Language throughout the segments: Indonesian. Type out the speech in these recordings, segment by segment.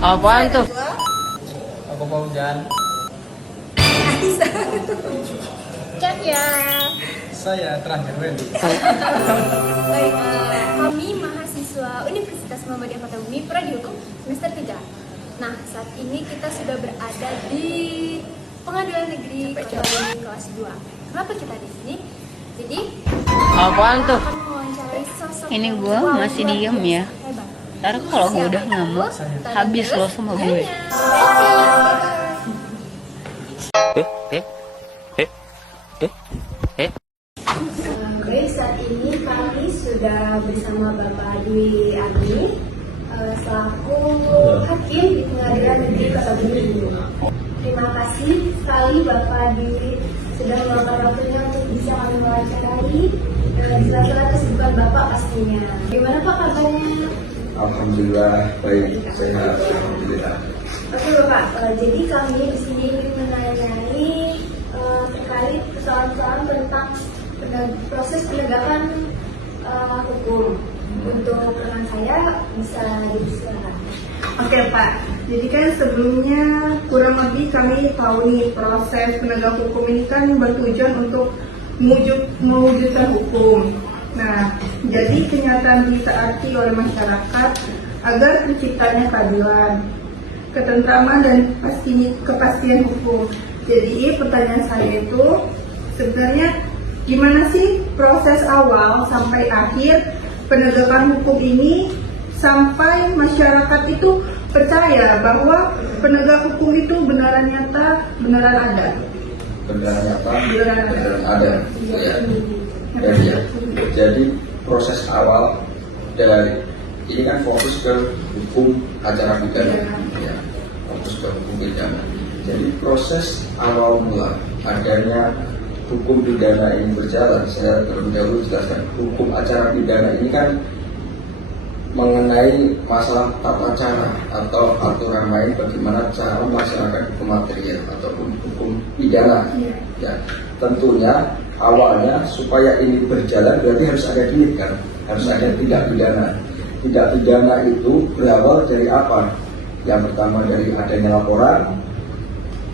Apaan tuh? Aku mau hujan. Cek ya. Saya terakhir Wendy. Baik, kami mahasiswa Universitas Muhammadiyah Kota Bumi Prodi Hukum semester 3. Nah, saat ini kita sudah berada di Pengadilan Negeri Kota Bumi kelas 2. Kenapa kita di sini? Jadi, Apaan tuh? akan mewawancarai sosok Ini yang gua luar masih biasa diem ya. hebat. Ntar kalau gue udah Siapa ngamuk, itu? habis lo sama gue. Baik, saat ini kami sudah bersama Bapak Dwi Agni selaku hakim di Pengadilan Negeri Kota Bumi. Terima kasih sekali Bapak Dwi sudah meluangkan waktunya untuk bisa kami mewawancarai di sela-sela kesibukan Bapak pastinya. Gimana Pak kabarnya? Alhamdulillah baik, sehat, alhamdulillah. Oke Bapak, jadi kami di sini ingin menanyai terkait persoalan-persoalan tentang proses penegakan hukum. Untuk rekan saya bisa dipersilakan. Oke Pak, jadi kan sebelumnya kurang lebih kami tahu nih proses penegak hukum ini kan bertujuan untuk mewujudkan hukum. Nah, jadi kenyataan ditaati oleh masyarakat agar terciptanya keadilan, ketentraman dan kepastian hukum. Jadi pertanyaan saya itu sebenarnya gimana sih proses awal sampai akhir penegakan hukum ini sampai masyarakat itu percaya bahwa penegak hukum itu benaran nyata, benaran ada. Benar nyata, Beneran ada. benar ada. Ya. Jadi proses awal dari ini kan fokus ke hukum acara pidana, ya, fokus ke hukum pidana. Jadi proses awal mula adanya hukum pidana ini berjalan, saya terlebih dahulu jelaskan. Hukum acara pidana ini kan mengenai masalah tata cara atau aturan main bagaimana cara melaksanakan hukum material ataupun hukum pidana. Ya, tentunya awalnya supaya ini berjalan berarti harus ada duit kan, harus ada tindak pidana. Tindak pidana itu berawal dari apa? Yang pertama dari adanya laporan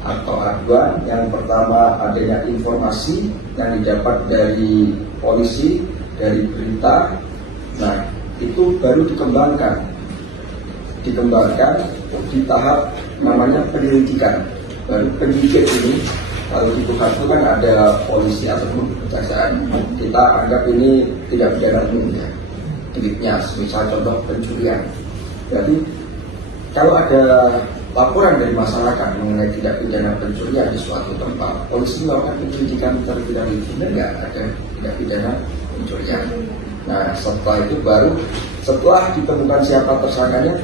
atau aduan, yang pertama adanya informasi yang didapat dari polisi, dari berita. Nah, itu baru dikembangkan di tahap namanya penyelidikan. Baru penyidik ini, kalau di Tuhan itu kan ada polisi ataupun kejaksaan, kita anggap ini tidak pidana umum ya, deliknya, misal contoh pencurian. Jadi kalau ada laporan dari masyarakat mengenai tindak pidana pencurian di suatu tempat, polisi melakukan penyelidikan terlebih dahulu, benar nggak ada tindak pidana pencurian. Nah, setelah itu baru setelah ditemukan siapa tersangkanya,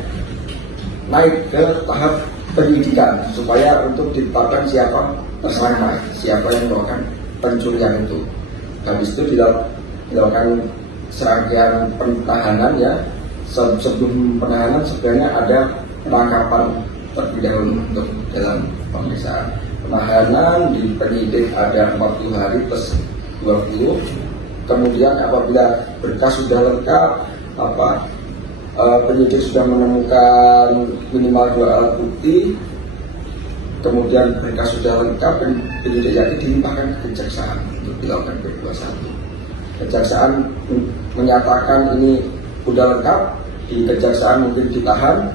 naik ke tahap penyidikan supaya untuk ditetapkan siapa tersangka, siapa yang melakukan pencurian itu. Habis itu dilakukan serangkaian penahanan ya. Sebelum penahanan sebenarnya ada penangkapan terlebih dahulu untuk dalam pemeriksaan. Penahanan di penyidik ada 40 hari plus 20. Kemudian apabila berkas sudah lengkap, penyidik sudah menemukan minimal 2 alat bukti, kemudian berkas sudah lengkap, penyidik jadi dilimpahkan ke kejaksaan untuk dilakukan P21. Kejaksaan menyatakan ini sudah lengkap, di kejaksaan mungkin ditahan.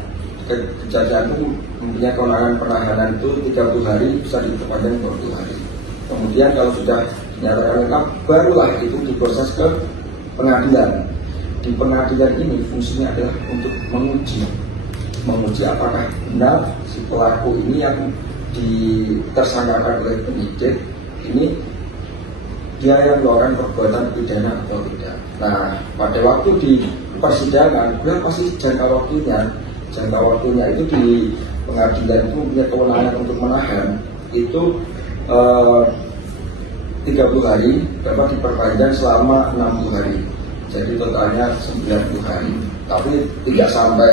Kejaksaan itu mempunyai kewenangan penahanan itu 30 hari, bisa diperpanjang 20 hari. Kemudian kalau sudah dinyatakan lengkap, barulah itu diproses ke pengadilan. Di pengadilan ini fungsinya adalah untuk menguji apakah benar si pelaku ini yang ditersangkakan oleh penyidik ini dia yang melakukan perbuatan pidana atau tidak. Nah, pada waktu di persidangan, berapa sih jangka waktunya? Jangka waktunya itu di pengadilan itu punya kewenangan untuk menahan itu 30 hari, dapat diperpanjang selama 60 hari. Jadi totalnya 90 hari. Tapi tidak sampai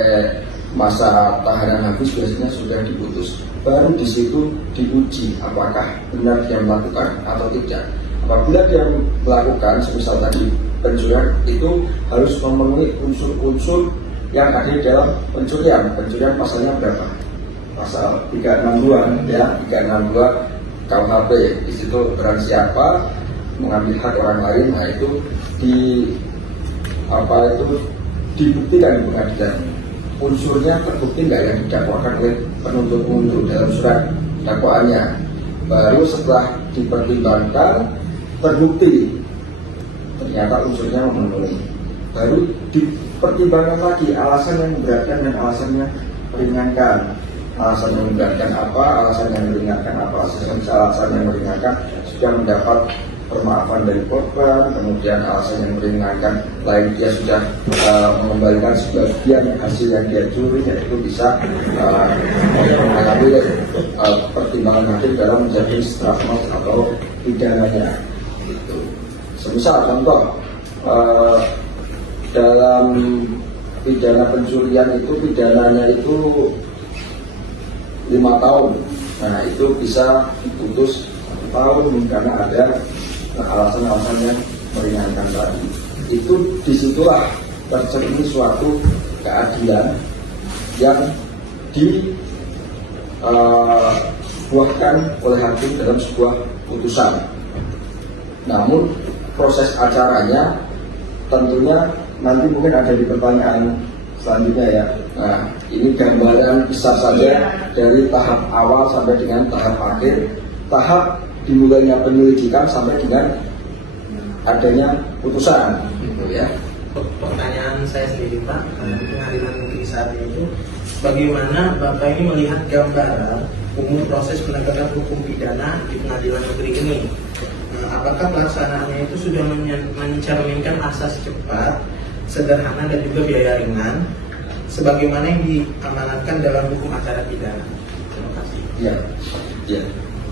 masa tahanan habis, biasanya sudah diputus. Baru di situ diuji apakah benar dia melakukan atau tidak. Apabila dia melakukan, semisal tadi pencurian, itu harus memenuhi unsur-unsur yang hadir dalam pencurian. Pencurian pasalnya berapa? Pasal 362 ya, 362 KUHP. Di situ barang siapa mengambil hak orang lain, nah itu dibuktikan di pengadilan. Unsurnya terbukti nggak yang didakwakan oleh penuntut umum dalam surat dakwaannya. Baru setelah dipertimbangkan terbukti ternyata unsurnya memenuhi, baru dipertimbangkan lagi alasan yang memberatkan dan alasan yang meringankan. Alasan yang memberatkan apa, alasan yang meringankan apa. Alasan yang meringankan sudah mendapat permaafan dari korban, kemudian alasan yang meringankan lain dia sudah mengembalikan sebagian hasil yang dia curi, yaitu bisa mengambil pertimbangan hakim dalam menjadi strafnos atau pidananya. Gitu. Semisal contoh dalam pidana pencurian itu pidananya itu 5 tahun, nah itu bisa diputus 1 tahun karena ada alasan-alasan yang meringankan tadi. Itu disitulah tercermin suatu keadilan yang dibuahkan oleh hakim dalam sebuah putusan. Namun proses acaranya tentunya nanti mungkin ada di pertanyaan selanjutnya ya. Nah, ini gambaran besar saja dari tahap awal sampai dengan tahap akhir, tahap dimulainya penyelidikan sampai dengan adanya putusan, gitu ya. Pertanyaan saya sendiri Pak, di pengadilan negeri saat itu, bagaimana Bapak ini melihat gambaran umum proses penegakan hukum pidana di pengadilan negeri ini? Apakah pelaksanaannya itu sudah mencerminkan asas cepat, sederhana dan juga biaya ringan, sebagaimana yang diamanatkan dalam hukum acara pidana? Terima kasih. Ya.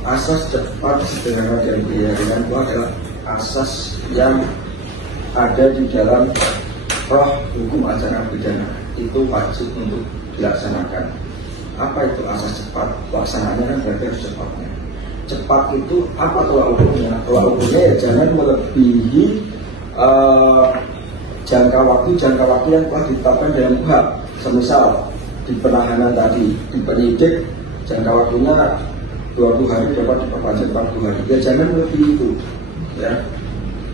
Asas cepat, sederhana dan biaya ringan itu adalah asas yang ada di dalam roh hukum acara pidana. Itu wajib untuk dilaksanakan. Apa itu asas cepat? Pelaksanaannya kan berarti harus cepatnya. Cepat itu apa tolak ukurnya? Tolak ukurnya ya jangan melebihi jangka waktu yang telah ditetapkan dalam KUHP. Semisal di penahanan tadi, di penyidik jangka waktunya 20 hari dapat diperpanjang 40 hari. Ya jangan melebihi itu. Ya,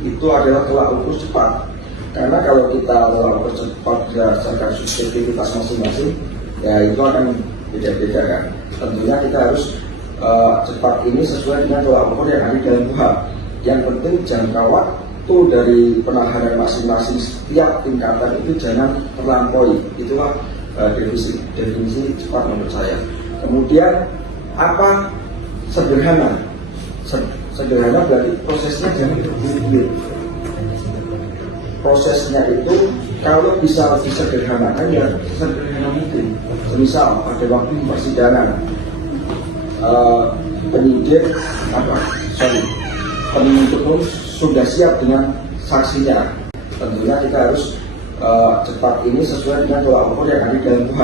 itu adalah tolak ukur cepat. Karena kalau kita tolak ukur cepat berdasarkan subjektivitas masing-masing, ya itu akan beda-beda kan. Tentunya kita harus cepat ini sesuai dengan tolak ukur yang ada dalam KUHP. Yang penting jangka waktu dari penahanan masing-masing setiap tingkatan itu jangan terlampaui. Itulah definisi cepat menurut saya. Kemudian apa sederhana? Sederhana berarti prosesnya jangan berbelit-belit. Prosesnya itu kalau bisa disederhanakan ya sederhana mungkin. Misal pada waktu persidangan penuntut umum sudah siap dengan saksinya. Tentunya kita harus cepat ini sesuai dengan tolak ukur yang ada dalam KUHP.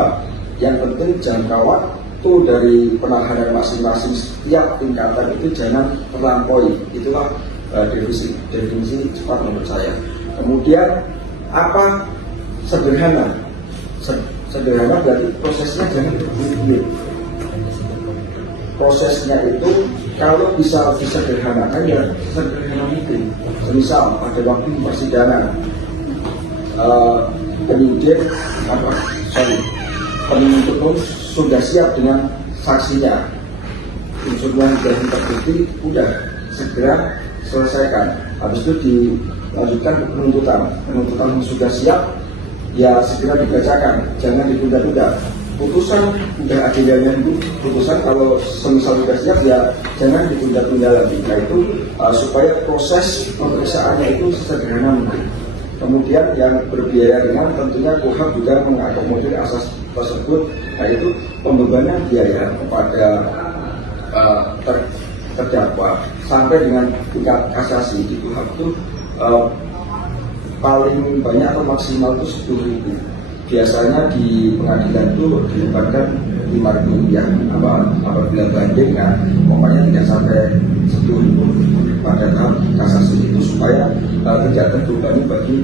Yang penting jangka waktu dari penahanan masing-masing setiap tingkatan itu jangan terlampaui. Itulah definisi cepat menurut saya. Kemudian apa sederhana? Sederhana berarti prosesnya jangan berbelit-belit. Prosesnya itu kalau bisa disederhanakan ya sederhana mungkin. Misal pada waktu persidangan penuntut umum sudah siap dengan saksinya, unsurnya sudah terbukti, udah segera selesaikan. Habis itu dilanjutkan ke penuntutan sudah siap, ya segera dibacakan, jangan ditunda-tunda. Putusan udah agendanya itu, putusan kalau semisal sudah siap ya jangan ditunda-tunda lagi. Nah itu supaya proses pemeriksaannya itu sesederhana mungkin. Kemudian yang berbiaya ringan tentunya KUHP juga mengakomodir asas tersebut, yaitu pembebanan biaya kepada terdakwa sampai dengan tingkat kasasi di KUHP itu paling banyak atau maksimal itu 10.000. Biasanya di pengadilan itu dilibatkan 5.000 rupiah. Apabila banding, nah pokoknya tidak sampai 10.000 pada tahap kasasi itu supaya tidak terbebani bagi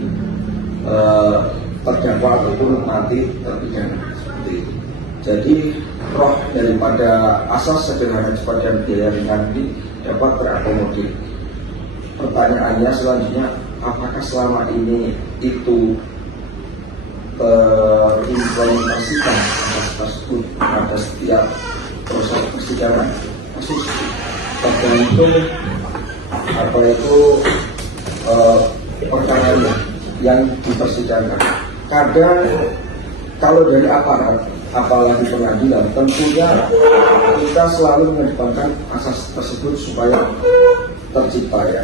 terdakwa ataupun mati terpidana seperti itu. Jadi roh daripada asas sederhana cepat dan biaya ringan ini dapat terakomodir. Pertanyaannya selanjutnya, apakah selama ini itu terimplementasikan asas tersebut pada setiap proses persidangan? Kasus tergantung apa itu perkaranya yang dipersidangan. Kadang kalau dari aparat, apalagi pengadilan, tentunya kita selalu mengedepankan asas tersebut supaya tercipta ya,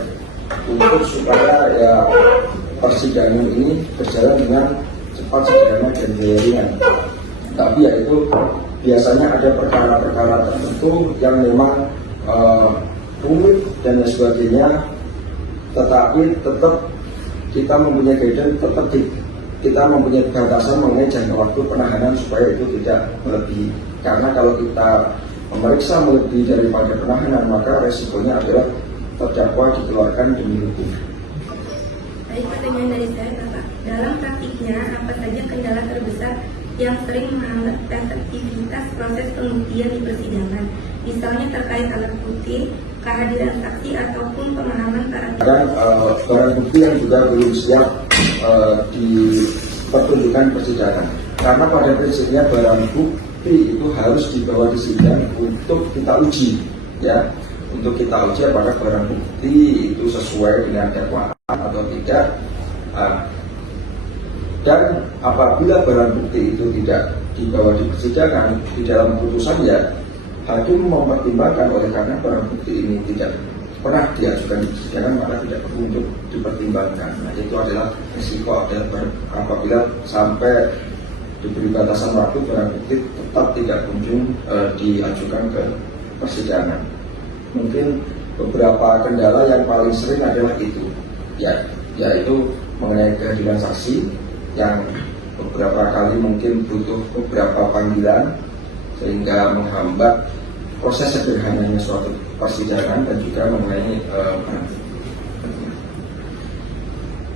untuk supaya ya persidangan ini berjalan dengan cepat, sederhana dan biaya ringan. Tapi ya itu biasanya ada perkara-perkara tertentu yang memang rumit dan lain sebagainya, tetapi tetap kita mempunyai guideline, tetap kita mempunyai batasan mengenai jangka waktu penahanan supaya itu tidak melebihi. Karena kalau kita memeriksa melebihi daripada penahanan, maka resikonya adalah terdakwa dikeluarkan demi hukum. Baik, pertanyaan dari saya, Bapak. Dalam praktiknya, apa saja kendala terbesar yang sering menghambat efektivitas proses pembuktian di persidangan, misalnya terkait alat bukti, kehadiran saksi ataupun pemahaman para pihak? Dan barang bukti yang juga belum siap dipertunjukkan persidangan, karena pada prinsipnya barang bukti itu harus dibawa di sidang untuk kita uji, ya, untuk kita uji apakah barang bukti itu sesuai dengan dakwaan atau tidak. Dan apabila barang bukti itu tidak dibawa di persidangan, di dalam putusan ya hakim mempertimbangkan, oleh karena barang bukti ini tidak pernah diajukan di persidangan, maka tidak perlu untuk dipertimbangkan. Nah, itu adalah risiko apabila sampai diberi batasan waktu barang bukti tetap tidak kunjung diajukan ke persidangan. Mungkin beberapa kendala yang paling sering adalah itu, ya, yaitu mengenai kehadiran saksi yang beberapa kali mungkin butuh beberapa panggilan sehingga menghambat proses sederhananya suatu persidangan, dan juga mengenai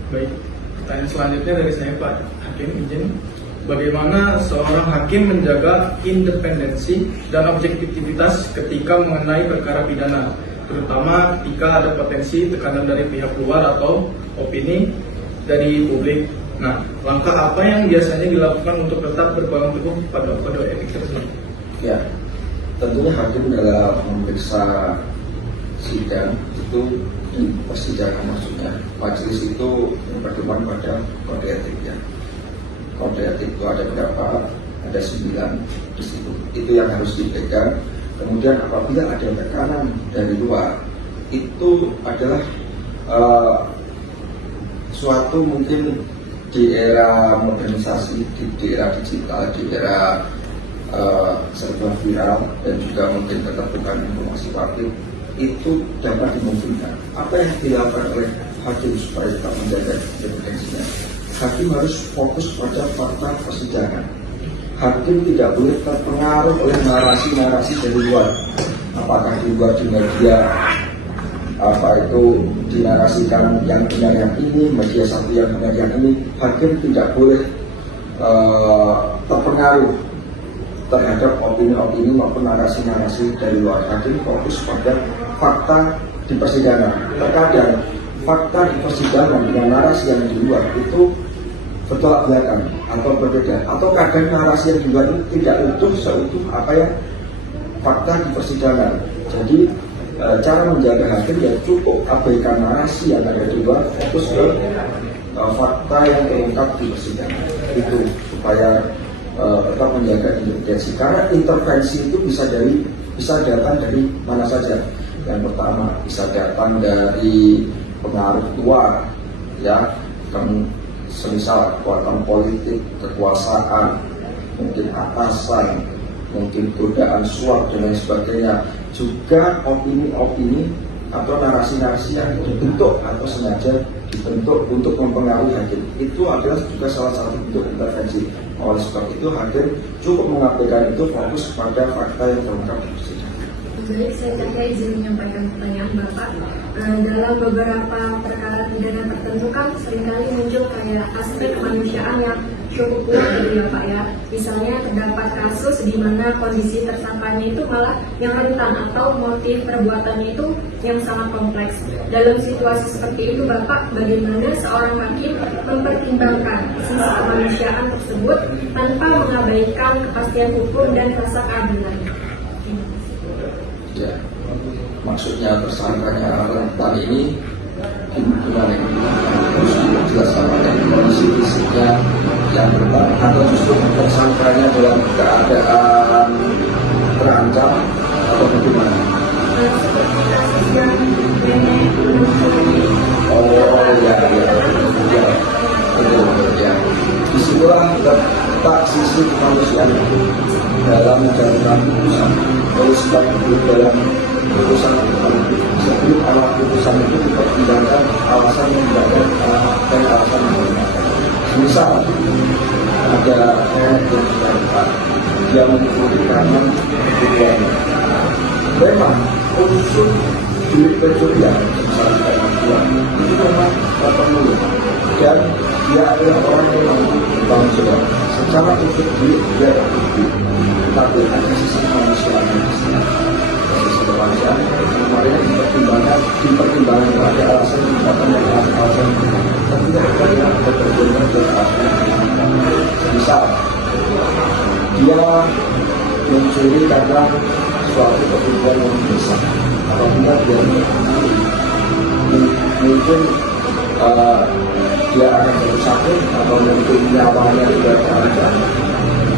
Baik, pertanyaan selanjutnya dari saya, Pak Hakim, izin. Bagaimana seorang hakim menjaga independensi dan objektivitas ketika mengenai perkara pidana, terutama ketika ada potensi tekanan dari pihak luar atau opini dari publik? Nah, langkah apa yang biasanya dilakukan untuk tetap berpegang teguh pada kode etik tersebut? ya, tentunya hakim dalam memeriksa sidang itu di persidangan, maksudnya majelis itu berpedoman pada kode etik ya. Kode etik itu ada berapa? Ada 9 di situ. Itu yang harus dipegang. Kemudian apabila ada tekanan dari luar, itu adalah suatu mungkin di era modernisasi, di era digital, di era serba viral, dan juga mungkin keterbukaan informasi publik, itu dapat dimungkinkan. Apa yang dilakukan oleh hakim supaya tetap menjaga independensinya? Hakim harus fokus pada fakta persidangan. Hakim tidak boleh terpengaruh oleh narasi-narasi dari luar. Apakah di luar di media apa itu dinarasikan yang benar yang ini, media satu yang benar yang ini, hakim tidak boleh terpengaruh terhadap opini-opini maupun narasi-narasi dari luar. Hakim fokus pada fakta di persidangan. Terkadang fakta di persidangan dengan narasi yang di luar itu bertolak belakang atau berbeda, atau kadang narasi yang di luar itu tidak utuh seutuh apa yang fakta di persidangan. Jadi cara menjaga hakim ya cukup abaikan narasi yang ada di luar, fokus ke fakta yang terungkap di persidangan, itu supaya tetap menjaga independensi. Karena intervensi itu bisa datang dari mana saja. Yang pertama bisa datang dari pengaruh luar, ya, semisal kekuatan politik, kekuasaan, mungkin atasan, mungkin godaan suap dan lain sebagainya. Juga opini-opini atau narasi-narasi yang dibentuk atau sengaja dibentuk untuk mempengaruhi hakim, itu adalah juga salah satu bentuk intervensi. Oleh sebab itu hakim cukup mengabaikan itu, fokus pada fakta yang terungkap di persidangan. Baik, saya Cahya izin menyampaikan pertanyaan Bapak. Dalam beberapa perkara pidana tertentu kan seringkali muncul kayak aspek kemanusiaan yang cukup kuat gitu ya Pak ya. Misalnya terdapat kasus di mana kondisi tersangkanya itu malah yang rentan atau motif perbuatannya itu yang sangat kompleks. Dalam situasi seperti itu Bapak, bagaimana seorang hakim mempertimbangkan sisi kemanusiaan tersebut tanpa mengabaikan kepastian hukum dan rasa keadilan? Ya, maksudnya tersangkanya rentan ini gimana ini? Harus dijelaskan pada kondisi fisiknya yang rentan atau justru tersangkanya dalam keadaan terancam atau bagaimana? Seperti kasus yang nenek mencuri. Oh ya, betul ya. Disitulah letak sisi kemanusiaan dalam menjalankan putusan. Terus dalam putusan sebelum awal putusan itu dipertimbangkan alasan yang tidak dan alasan yang benar. Misal ada orang yang mencuri karena kebutuhan. Memang unsur duit pencurian misalnya uang itu memang perlu dan dia adalah orang yang mampu bertanggung jawab. Secara unsur duit dia terbukti, tapi ada sisi kemanusiaan di sana. Sisi kemanusiaan kemarin dipertimbangkan pada alasan yang alasan tentunya ada berguna dengan misal dia mencuri karena suatu kebutuhan yang besar apabila dia mungkin dia akan sakit atau mungkin nyawanya juga terancam,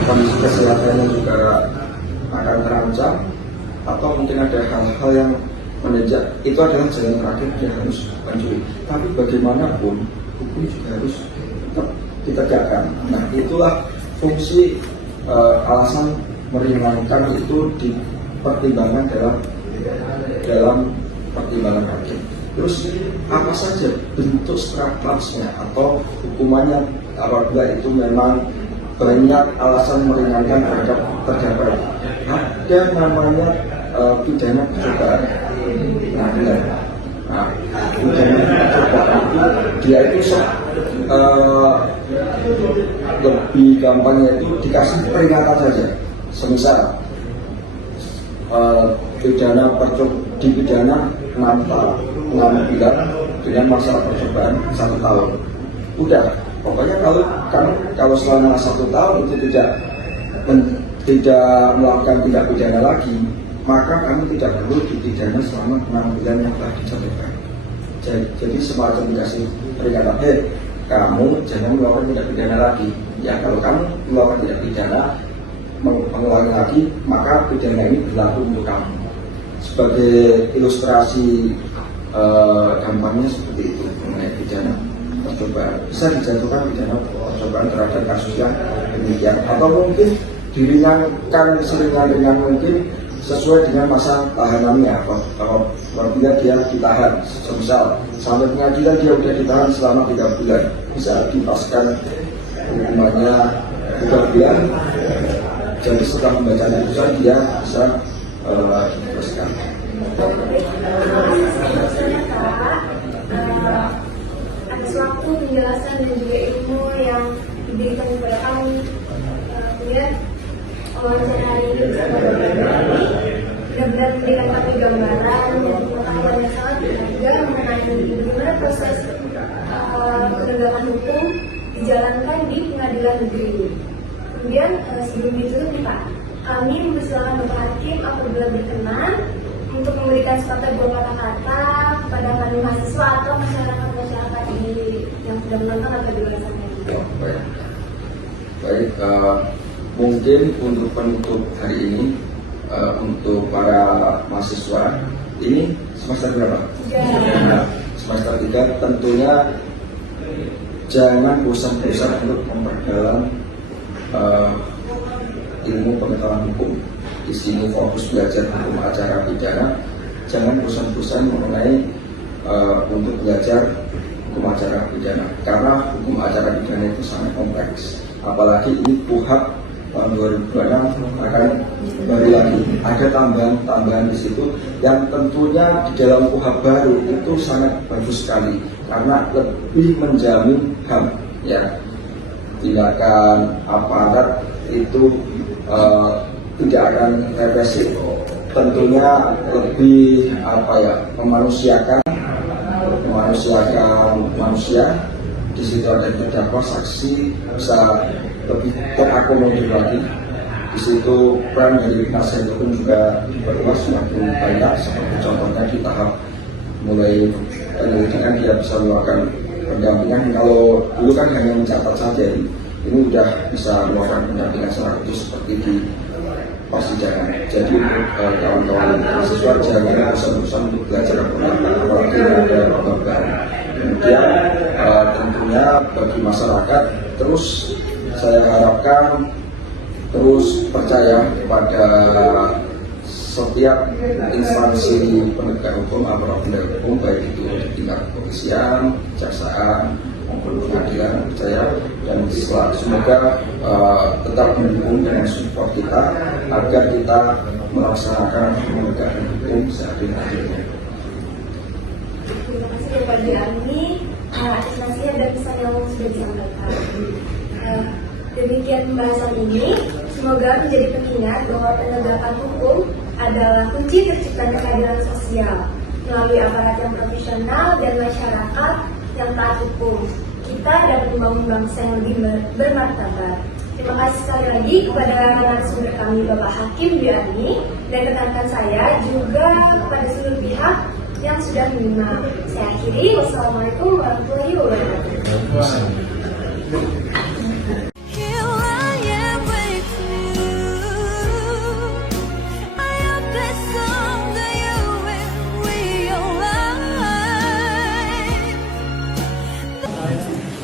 kondisi kesehatannya juga akan terancam, atau mungkin ada hal-hal yang mendesak. Itu adalah jalan terakhir dia harus mencuri. Tapi bagaimanapun hukum juga harus tetap ditegakkan. Nah, itulah fungsi alasan meringankan itu dipertimbangkan dalam pertimbangan hakim. Terus apa saja bentuk strafmasnya atau hukumannya apabila itu memang banyak alasan meringankan terhadap terdakwa? Ada namanya pidana percobaan. Nah, pidana percobaan itu dia itu lebih gampangnya itu dikasih peringatan saja. Semisal dipidana 6 bulan dengan masa percobaan 1 tahun. Udah, pokoknya kalau selama 1 tahun itu tidak melakukan tindak pidana lagi, maka kami tidak perlu dipidana selama 6 bulan yang telah dijatuhkan. Jadi semacam dikasih peringatan, kamu jangan melakukan tindak pidana lagi. Ya, kalau kamu melakukan tindak pidana mengulangi lagi, maka pidana ini berlaku untuk kamu. Sebagai ilustrasi gampangnya seperti itu mengenai pidana percobaan. Bisa dijatuhkan pidana percobaan terhadap kasus yang demikian, atau mungkin diringankan seringan-ringan mungkin sesuai dengan masa tahanannya. Apabila dia ditahan, misal sampai pengadilan dia sudah ditahan selama 3 bulan, bisa dipaskan hukumannya 3 bulan. Jadi setelah membaca putusan dia bisa dibebaskan. Ada suatu penjelasan dan juga ilmu yang diberikan kepada kami. Kemudian wawancara hari ini benar-benar memberikan kami gambaran dan pengetahuan yang sangat berharga mengenai bagaimana proses penegakan hukum dijalankan di pengadilan negeri ini. Kemudian sebelum ditutup nih Pak, kami mempersilakan Bapak Hakim apabila berkenan untuk memberikan sepatah 2 kata-kata kepada kami mahasiswa atau masyarakat yang sudah menonton atau di luar sana. Baik, mungkin untuk penutup hari ini untuk para mahasiswa ini semester berapa? Nah, semester 3 tentunya jangan bosan-bosan untuk memperdalam ilmu pengetahuan hukum. Di sini fokus belajar hukum acara pidana. Jangan bosan-bosan mengenai untuk belajar hukum acara pidana, karena hukum acara pidana itu sangat kompleks. Apalagi ini KUHP tahun 2026 akan kembali lagi. ada tambahan-tambahan di situ yang tentunya di dalam KUHP baru itu sangat bagus sekali karena lebih menjamin HAM ya. Tindakan aparat itu tidak akan represif, tentunya lebih memanusiakan manusia. Di situ ada terdakwa, saksi bisa lebih terakomodir lagi. Di situ peran dari penasihat hukum juga diperluas semakin banyak, seperti contohnya di tahap mulai penyelidikan dia bisa melakukan pendampingan. Kalau dulu kan hanya mencatat saja, ini udah bisa melakukan pendampingan secara khusus seperti di persidangan. Jadi untuk kawan-kawan mahasiswa jangan bosan-bosan untuk belajar apalagi ada korban. Kemudian tentunya bagi masyarakat terus saya harapkan terus percaya kepada setiap instansi penegak hukum atau penegak hukum, baik itu di tingkat kepolisian, kejaksaan maupun pengadilan, percaya dan semoga tetap mendukung dan support kita agar kita melaksanakan penegakan hukum seadil-adilnya. Terima kasih kepada Ani atas nasihat dan pesan yang sudah disampaikan. Demikian pembahasan ini, semoga menjadi pengingat bahwa penegakan hukum adalah kunci terciptanya keadilan sosial melalui aparat yang profesional dan masyarakat yang taat hukum. Kita dapat membangun bangsa yang lebih bermartabat. Terima kasih sekali lagi kepada narasumber kami Bapak Hakim Dwi Ani dan rekan-rekan saya, juga kepada seluruh pihak yang sudah menyimak. Saya akhiri, wassalamualaikum warahmatullahi wabarakatuh.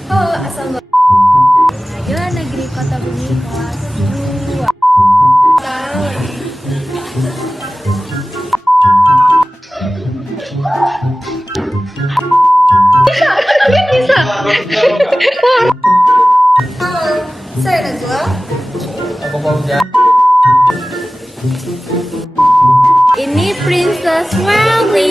Halo, assalamualaikum. Pelajaran Negeri Kota Bumi kelas 2. Sekarang Halo, saya Najwa. ini Princess Welly.